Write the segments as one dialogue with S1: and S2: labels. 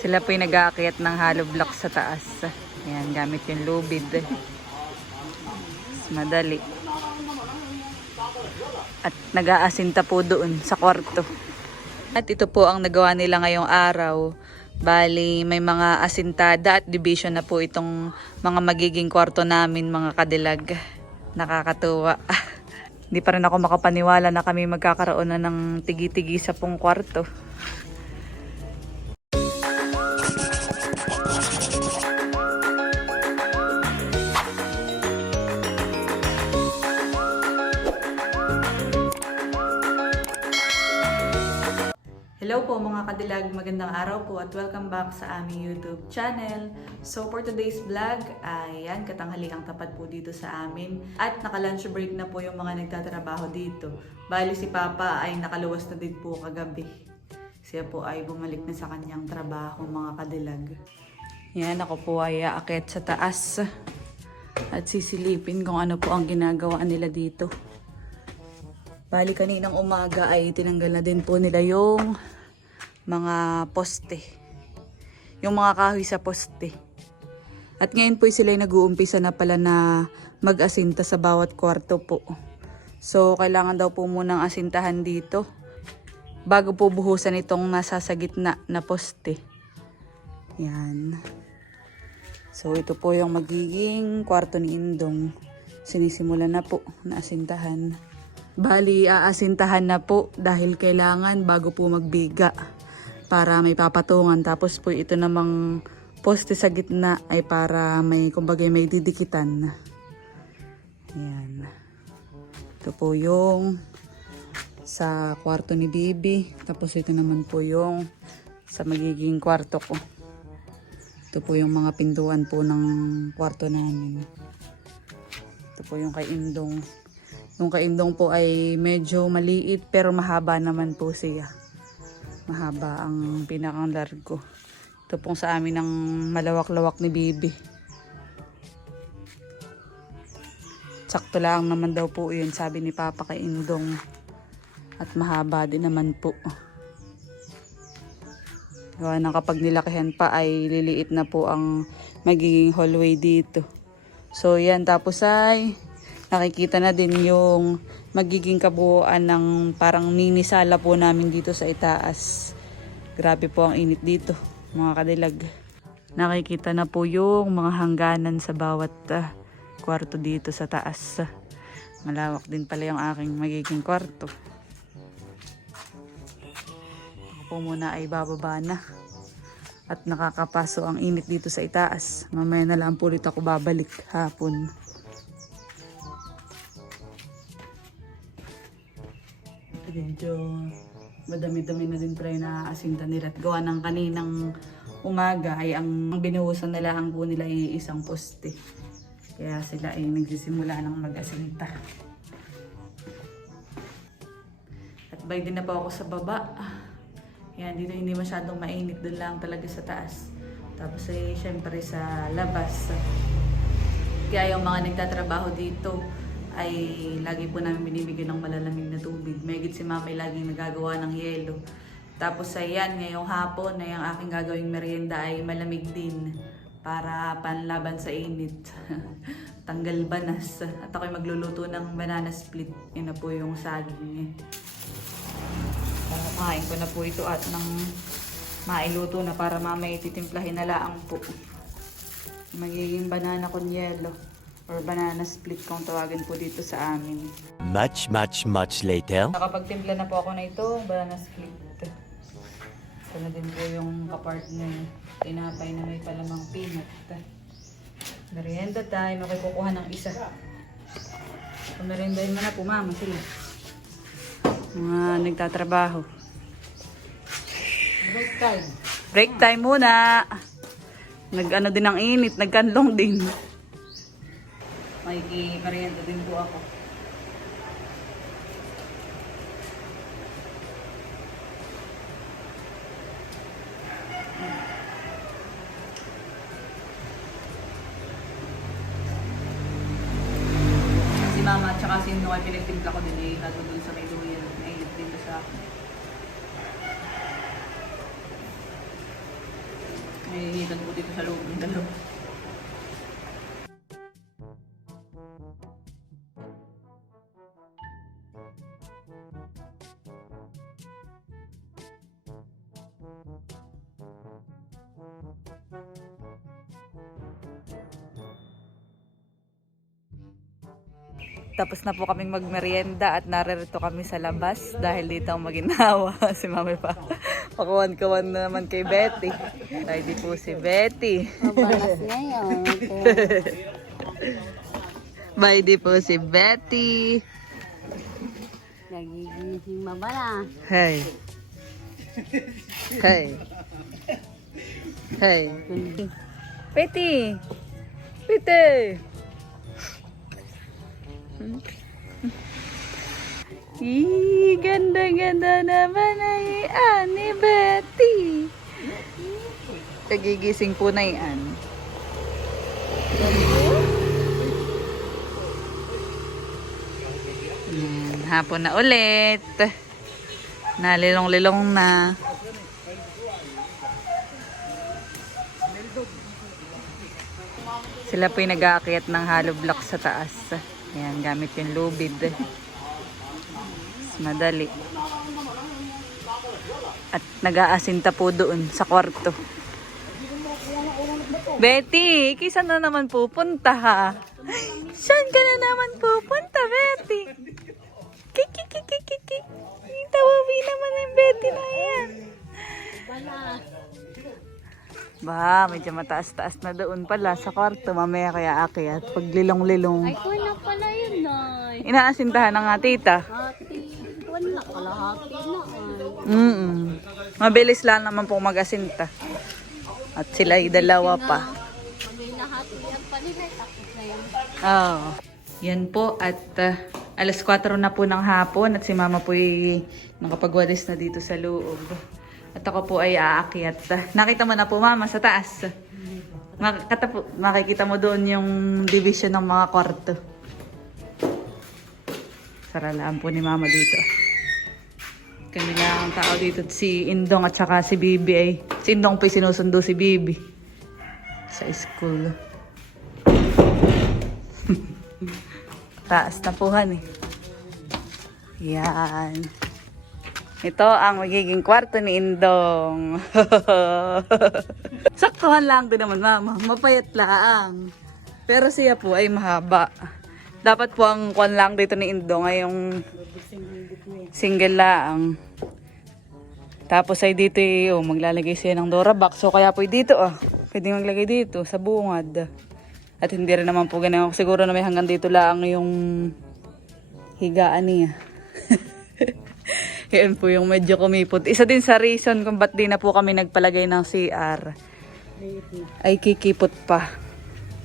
S1: Sila po yung nag-aakyat ng hollow block sa taas. Ayan, gamit yung lubid. Mas Madali. At nag-aasinta po doon sa kwarto. At ito po ang nagawa nila ngayong araw. Bali, may mga asintada at division na po itong mga magiging kwarto namin, mga kadilag. Nakakatuwa. Hindi pa rin ako makapaniwala na kami magkakaroon na ng tigi-tigi sa pong kwarto. Hello po mga kadilag, magandang araw po at welcome back sa aming YouTube channel. So for today's vlog, ayan, katanghaliang tapat po dito sa amin. At naka-lunch break na po yung mga nagtatrabaho dito. Bali si Papa ay nakaluwas na din po kagabi. Siya po ay bumalik na sa kanyang trabaho mga kadilag. Yan, ako po ay aakyat sa taas. At sisilipin kung ano po ang ginagawa nila dito. Bali kaninang umaga ay tinanggal na din po nila yung mga poste. Yung mga kahoy sa poste. At ngayon po sila nag-uumpisa na pala na mag-asinta sa bawat kwarto po. So kailangan daw po munang asintahan dito bago po buhusan itong nasa sa gitna na poste. Yan. So ito po yung magiging kwarto ni Indong. Sinisimula na po na asintahan. Bali, aasintahan na po dahil kailangan bago po magbiga para may papatungan. Tapos po ito namang poste sa gitna ay para may, kumbaga may didikitan. Ayan. Ito po yung sa kwarto ni Bibi. Tapos ito naman po yung sa magiging kwarto ko. Ito po yung mga pintuan po ng kwarto namin. Ito po yung kay Indong. Yung kaindong po ay medyo maliit pero mahaba naman po siya. Mahaba ang pinakang largo. Ito pong sa amin ng malawak-lawak ni Bibi. Sakto lang naman daw po yun, sabi ni Papa kay Indong. At mahaba din naman po. Gawa na kapag nilakihan pa ay liliit na po ang magiging hallway dito. So yan, tapos ay nakikita na din yung magiging kabuuan ng parang mini sala po namin dito sa itaas. Grabe po ang init dito, mga kadilag. Nakikita na po yung mga hangganan sa bawat ah, kwarto dito sa taas. Malawak din pala yung aking magiging kwarto. Ako po muna ay bababa na. At nakakapaso ang init dito sa itaas. Mamaya na lang po ulit ako babalik hapon. Medyo madami-dami na din pala yung naaasinta nila at gawa ng kaninang umaga ay ang binuhusan nila ang po nila ay isang poste. Kaya sila ay nagsisimula ng mag-asinta. At bay din na po ako sa baba. Yan, dito hindi masyadong mainit doon lang talaga sa taas. Tapos ay syempre sa labas. Kaya yung mga nagtatrabaho dito, ay lagi po namin binibigyan ng malalamig na tubig. Megit si mama ay laging nagagawa ng yelo. Tapos ayan, ngayong hapon na yung aking gagawing merienda ay malamig din para panlaban sa init. Tanggal banas. At ako'y magluluto ng banana split. Yun na po yung saging. Kakain ko na po ito at nang mailuto na para mamaya ititimplahin na laang po. Magiging banana con yelo or banana split kung tawagin po dito sa amin.
S2: Much, much, much later.
S1: Nakapagtimpla na po ako na ito, banana split. Ito na din po yung kapart na tinapay na may palamang peanut. Merienda time, ako kukuha ng isa. Pamerindahin mo na po mama sila. Mga nagtatrabaho.
S3: Break time.
S1: Break time muna. Nag-ano din ang init, nagkanlong din. Makiki-merienda din po ako. Si mama at saka si Noah pinagtimpla ko din eh, lalo dun sa may duyan. Nainit din sa akin. May hihitan po dito sa loob ng dalawa. Tapos na po kaming magmerienda at naririto kami sa labas dahil dito ang maginawa si mami pa. Pakuwan-kuwan na naman kay Betty. Di po si Betty.
S3: Mabalas ngayon.
S1: Bye di po si Betty.
S3: Nagigising mabala.
S1: Hey. Hey. Hey. Betty. Betty. Ih, ganda-ganda naman ay ani Betty. Kagigising po na yan. Yan, hapon na ulit. Nalilong-lilong na. Sila po yung nag-aakyat ng hollow block sa taas. Ayan, gamit yung lubid. Madali. At nag-aasinta po doon sa kwarto. Betty, kisa na naman pupunta ha? Saan ka na naman pupunta, Betty? Kiki, kiki, kiki. Tawawi naman ang Betty na yan. Ba, medyo mataas-taas na doon pala sa kwarto. Mamaya kaya akyat. Pag lilong-lilong.
S3: Ay, kuwan na pala yun, Nay.
S1: Inaasintahan ng nga tita.
S3: Hati. Kuwan na pala, hati na. ay.
S1: Mm Mabilis lang naman po mag-asinta. At sila ay dalawa pa. Oo. Yan po at uh, alas 4 na po ng hapon at si mama po ay nakapagwalis na dito sa loob. At ako po ay aakyat. Nakita mo na po mama sa taas. Makikita, po, makikita mo doon yung division ng mga kwarto. Saralaan po ni mama dito. Kami lang ang tao dito si Indong at saka si Bibi ay. Si Indong po ay sinusundo si Bibi sa school. Taas na po eh. Yan. Ito ang magiging kwarto ni Indong. Saktuhan lang din naman mama. Mapayat lang. Pero siya po ay mahaba. Dapat po ang kwan lang dito ni Indong ay yung single lang. Tapos ay dito eh, oh, maglalagay siya ng Dora box. So kaya po dito ah. Pwede maglagay dito sa bungad. At hindi rin naman po ganun. Siguro na may hanggang dito lang yung higaan niya. Yan po yung medyo kumipot. Isa din sa reason kung ba't di na po kami nagpalagay ng CR. Ay kikipot pa.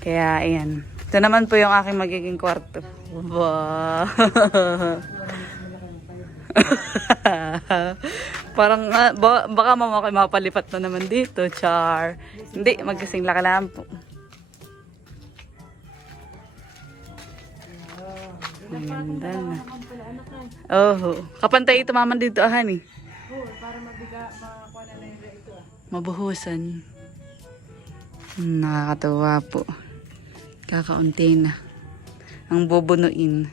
S1: Kaya ayan. Ito naman po yung aking magiging kwarto. Parang ah, ba- baka mama kayo mapalipat na naman dito, char. Hindi, magkasing laki lang po. Ganda na. Oh, kapantay ito maman dito ahan eh. Mabuhusan. Hmm, Nakakatawa po. Kakaunti na. Ang bubunuin.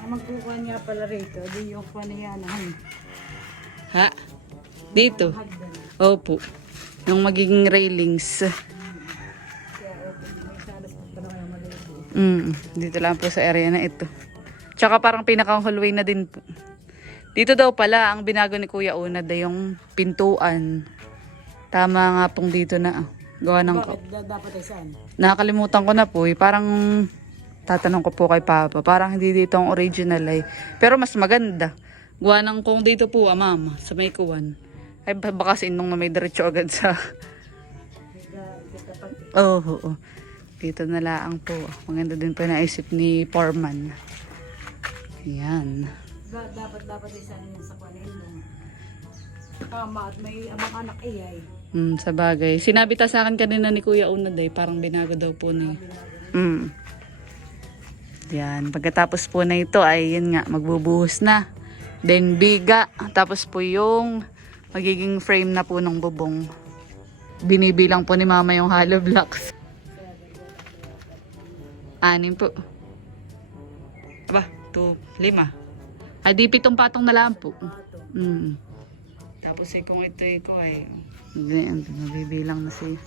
S3: Ang magkukuha niya pala rito, di yung kuwan niya na.
S1: Ha? Dito? Opo. Yung magiging railings. Mm, dito lang po sa area na ito. Tsaka parang pinakang hallway na din po. Dito daw pala, ang binago ni Kuya Una ay yung pintuan. Tama nga pong dito na. ah. Gawa ng...
S3: dapat ay saan?
S1: Nakakalimutan ko na po eh. Parang tatanong ko po kay Papa. Parang hindi dito ang original ay. Pero mas maganda. Gawa ng kung dito po ah, mama, sa may kuwan. Ay ba- baka sinong na may diretso agad sa... Oo, oh, oo. Dito na laang po. Maganda din po naisip ni Foreman. Yan.
S3: dapat dapat ay saan yan sa kuwan nila. Tama at may amang anak iyay.
S1: Mm, sa bagay. Sinabi ta sa akin kanina ni Kuya Unad ay parang binago daw po na Mm. Yan. Pagkatapos po na ito ay yun nga, magbubuhos na. Then biga. Tapos po yung magiging frame na po ng bubong. Binibilang po ni mama yung hollow blocks. Anim po. Aba, to lima. Ay, di pitong patong na lang po. Mm. Tapos eh, kung ito eh, ko ay, ganyan, nabibilang na siya.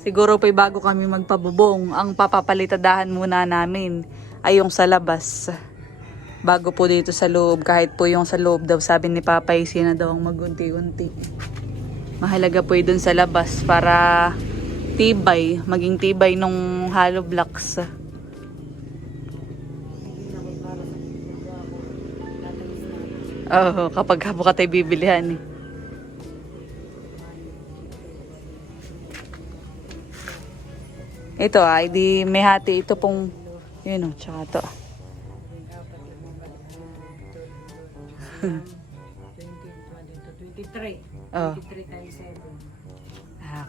S1: Siguro pa'y bago kami magpabubong, ang papapalitadahan muna namin ay yung sa labas. Bago po dito sa loob, kahit po yung sa loob daw, sabi ni Papa, na daw ang magunti-unti. Mahalaga po yun sa labas para tibay, maging tibay nung hollow blocks. Oo, kapag buka tayo bibilihan eh. Ito ay di may hati ito pong yun o, tsaka to.
S3: 23.
S1: Oh.
S3: 23 times 7.
S1: Ah.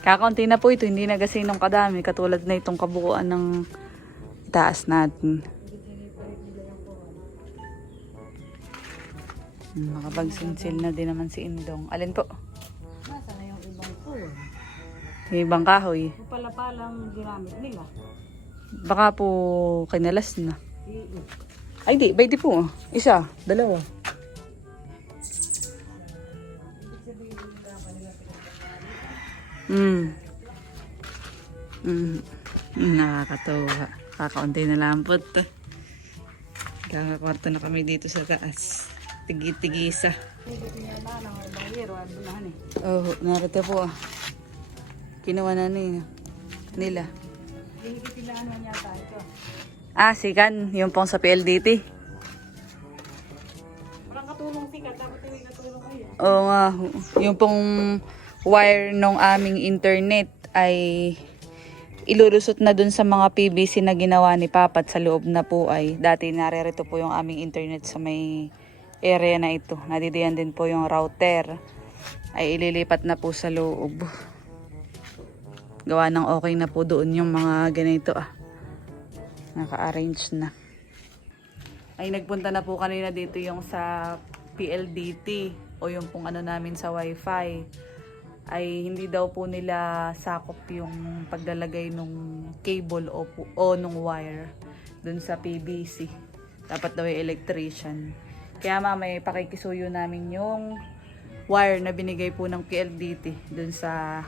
S1: Kakaunti na po ito, hindi na kasi nung kadami, katulad na itong kabuuan ng taas natin. Hmm, Makapagsinsil na din naman si Indong. Alin po?
S3: Nasa na yung ibang pool?
S1: Yung ibang kahoy.
S3: Kung pala palang ginamit nila.
S1: Baka po kinalas na.
S3: I-
S1: Ay di, pwede po. Isa, dalawa. Mm. Mm. Nakakatawa. Kakaunti na lang po to. Kakakwarto na kami dito sa taas. Tigi-tigisa.
S3: Niya.
S1: Oh, narito po. ah. Na ni nila.
S3: Hindi sila ano yata ito.
S1: Ah, si Kan, yung pong sa PLDT.
S3: Walang katulong sikat. Dapat may katulong kayo.
S1: Oo nga, yung pong wire ng aming internet ay ilulusot na dun sa mga PVC na ginawa ni Papa at sa loob na po ay dati naririto po yung aming internet sa may area na ito. Nadidiyan din po yung router ay ililipat na po sa loob. Gawa ng okay na po doon yung mga ganito ah. Naka-arrange na. Ay nagpunta na po kanina dito yung sa PLDT o yung pong ano namin sa wifi ay hindi daw po nila sakop yung paglalagay nung cable o, o nung wire dun sa PVC. Dapat daw yung electrician. Kaya mamaya pakikisuyo namin yung wire na binigay po ng PLDT dun sa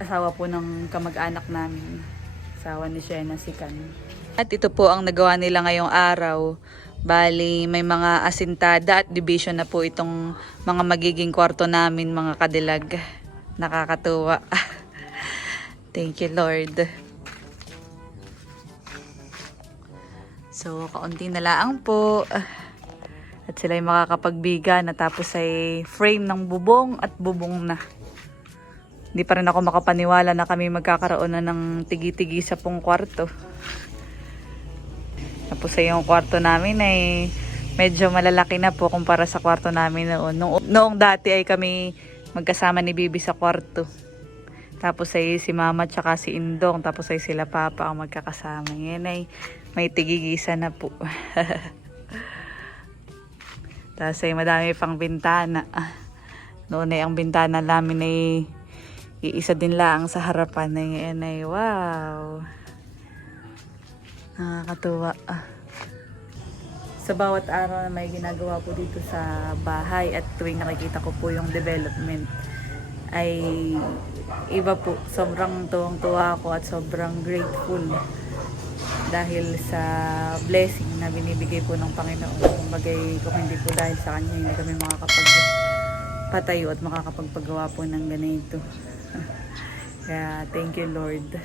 S1: asawa po ng kamag-anak namin. Asawa ni Shena si Kan. At ito po ang nagawa nila ngayong araw. Bali, may mga asintada at division na po itong mga magiging kwarto namin, mga kadilag. Nakakatuwa. Thank you, Lord. So, kaunti na laang po. At sila ay makakapagbiga na ay frame ng bubong at bubong na. Hindi pa rin ako makapaniwala na kami magkakaroon na ng tigi-tigi sa pong kwarto. Tapos ay yung kwarto namin ay medyo malalaki na po kumpara sa kwarto namin noon. Noong, noong dati ay kami magkasama ni Bibi sa kwarto. Tapos ay si Mama tsaka si Indong. Tapos ay sila Papa ang magkakasama. Ngayon ay may tigigisa na po. Tapos ay madami pang bintana. Noon ay ang bintana namin ay iisa din lang sa harapan. Ngayon ay wow. Nakakatuwa. Sa bawat araw na may ginagawa po dito sa bahay at tuwing nakikita ko po yung development ay iba po. Sobrang tuwang-tuwa ako at sobrang grateful dahil sa blessing na binibigay po ng Panginoon. Kumbaga, kung hindi po dahil sa Kanya, hindi kami makakapag patayo at makakapagpagawa po ng ganito. Kaya, thank you Lord.